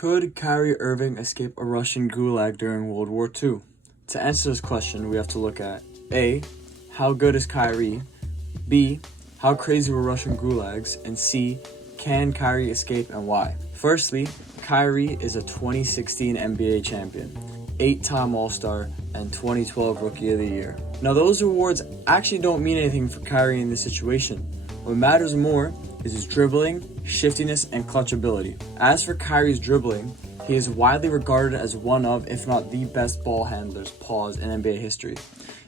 Could Kyrie Irving escape a Russian gulag during World War II? To answer this question, we have to look at A. How good is Kyrie? B. How crazy were Russian gulags? And C. Can Kyrie escape and why? Firstly, Kyrie is a 2016 NBA champion, 8-time All-Star, and 2012 Rookie of the Year. Now those awards actually don't mean anything for Kyrie in this situation. What matters more is his dribbling, shiftiness, and clutch ability. As for Kyrie's dribbling, he is widely regarded as one of, if not the best ball handlers, in NBA history.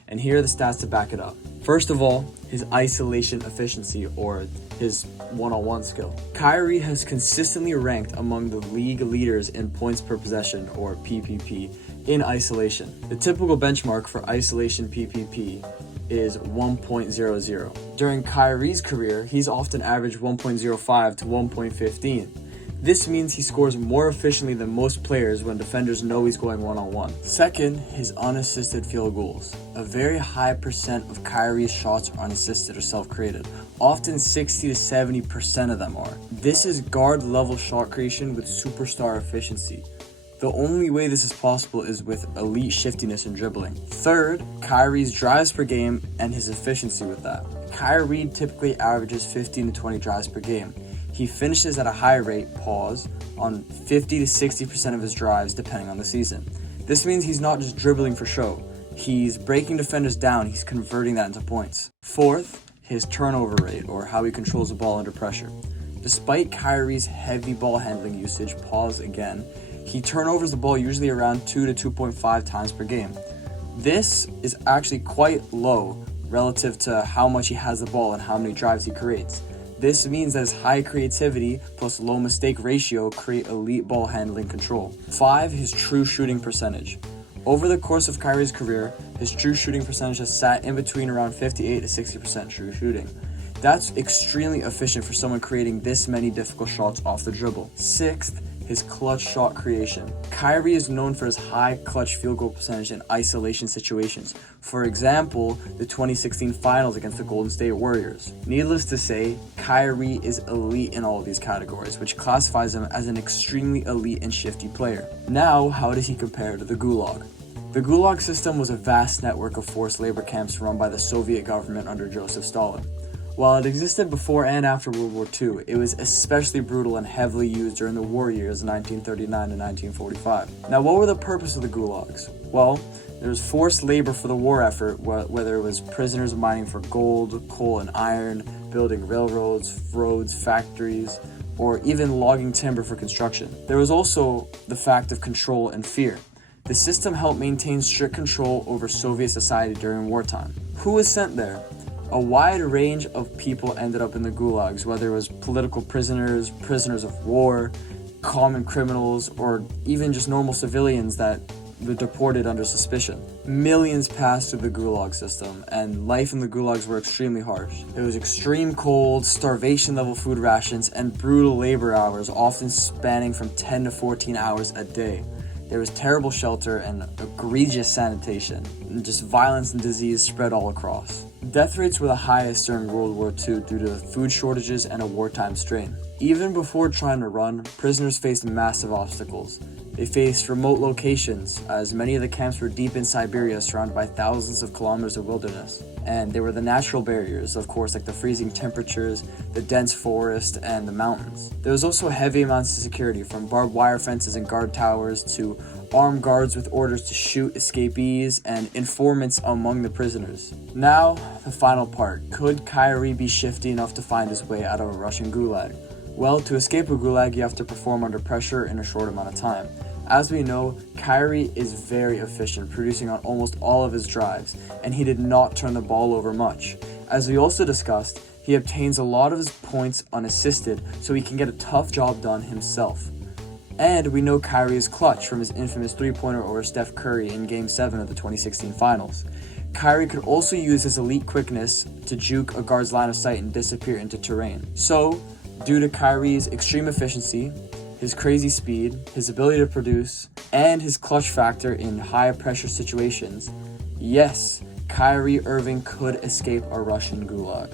And here are the stats to back it up. First of all, his isolation efficiency, or his one-on-one skill. Kyrie has consistently ranked among the league leaders in points per possession, or PPP, in isolation. The typical benchmark for isolation PPP is 1.00. During Kyrie's career, he's often averaged 1.05 to 1.15. This means he scores more efficiently than most players when defenders know he's going one-on-one. Second, his unassisted field goals. A very high percent of Kyrie's shots are unassisted or self-created. Often 60 to 70% of them are. This is guard-level shot creation with superstar efficiency. The only way this is possible is with elite shiftiness and dribbling. Third, Kyrie's drives per game and his efficiency with that. Kyrie typically averages 15 to 20 drives per game. He finishes at a high rate, on 50 to 60% of his drives depending on the season. This means he's not just dribbling for show. He's breaking defenders down, he's converting that into points. Fourth, his turnover rate, or how he controls the ball under pressure. Despite Kyrie's heavy ball handling usage, he turnovers the ball usually around 2 to 2.5 times per game. This is actually quite low relative to how much he has the ball and how many drives he creates. This means that his high creativity plus low mistake ratio create elite ball handling control. 5. His true shooting percentage. Over the course of Kyrie's career, his true shooting percentage has sat in between around 58 to 60% true shooting. That's extremely efficient for someone creating this many difficult shots off the dribble. 6th, his clutch shot creation. Kyrie is known for his high clutch field goal percentage in isolation situations. For example, the 2016 finals against the Golden State Warriors. Needless to say, Kyrie is elite in all of these categories, which classifies him as an extremely elite and shifty player. Now, how does he compare to the Gulag? The Gulag system was a vast network of forced labor camps run by the Soviet government under Joseph Stalin. While it existed before and after World War II, it was especially brutal and heavily used during the war years 1939 to 1945. Now, what were the purpose of the gulags? Well, there was forced labor for the war effort, whether it was prisoners mining for gold, coal, and iron, building railroads, roads, factories, or even logging timber for construction. There was also the fact of control and fear. The system helped maintain strict control over Soviet society during wartime. Who was sent there? A wide range of people ended up in the gulags, whether it was political prisoners, prisoners of war, common criminals, or even just normal civilians that were deported under suspicion. Millions passed through the gulag system, and life in the gulags were extremely harsh. It was extreme cold, starvation-level food rations, and brutal labor hours, often spanning from 10 to 14 hours a day. There was terrible shelter and egregious sanitation, and just violence and disease spread all across. Death rates were the highest during World War II due to food shortages and a wartime strain. Even before trying to run, prisoners faced massive obstacles. They faced remote locations, as many of the camps were deep in Siberia, surrounded by thousands of kilometers of wilderness. And there were the natural barriers, of course, like the freezing temperatures, the dense forest, and the mountains. There was also heavy amounts of security, from barbed wire fences and guard towers to armed guards with orders to shoot escapees and informants among the prisoners. Now, the final part. Could Kyrie be shifty enough to find his way out of a Russian gulag? Well, to escape a gulag, you have to perform under pressure in a short amount of time. As we know, Kyrie is very efficient, producing on almost all of his drives, and he did not turn the ball over much. As we also discussed, he obtains a lot of his points unassisted, so he can get a tough job done himself. And we know Kyrie is clutch from his infamous three-pointer over Steph Curry in Game 7 of the 2016 finals. Kyrie could also use his elite quickness to juke a guard's line of sight and disappear into terrain. So, due to Kyrie's extreme efficiency, his crazy speed, his ability to produce, and his clutch factor in high-pressure situations, yes, Kyrie Irving could escape a Russian gulag.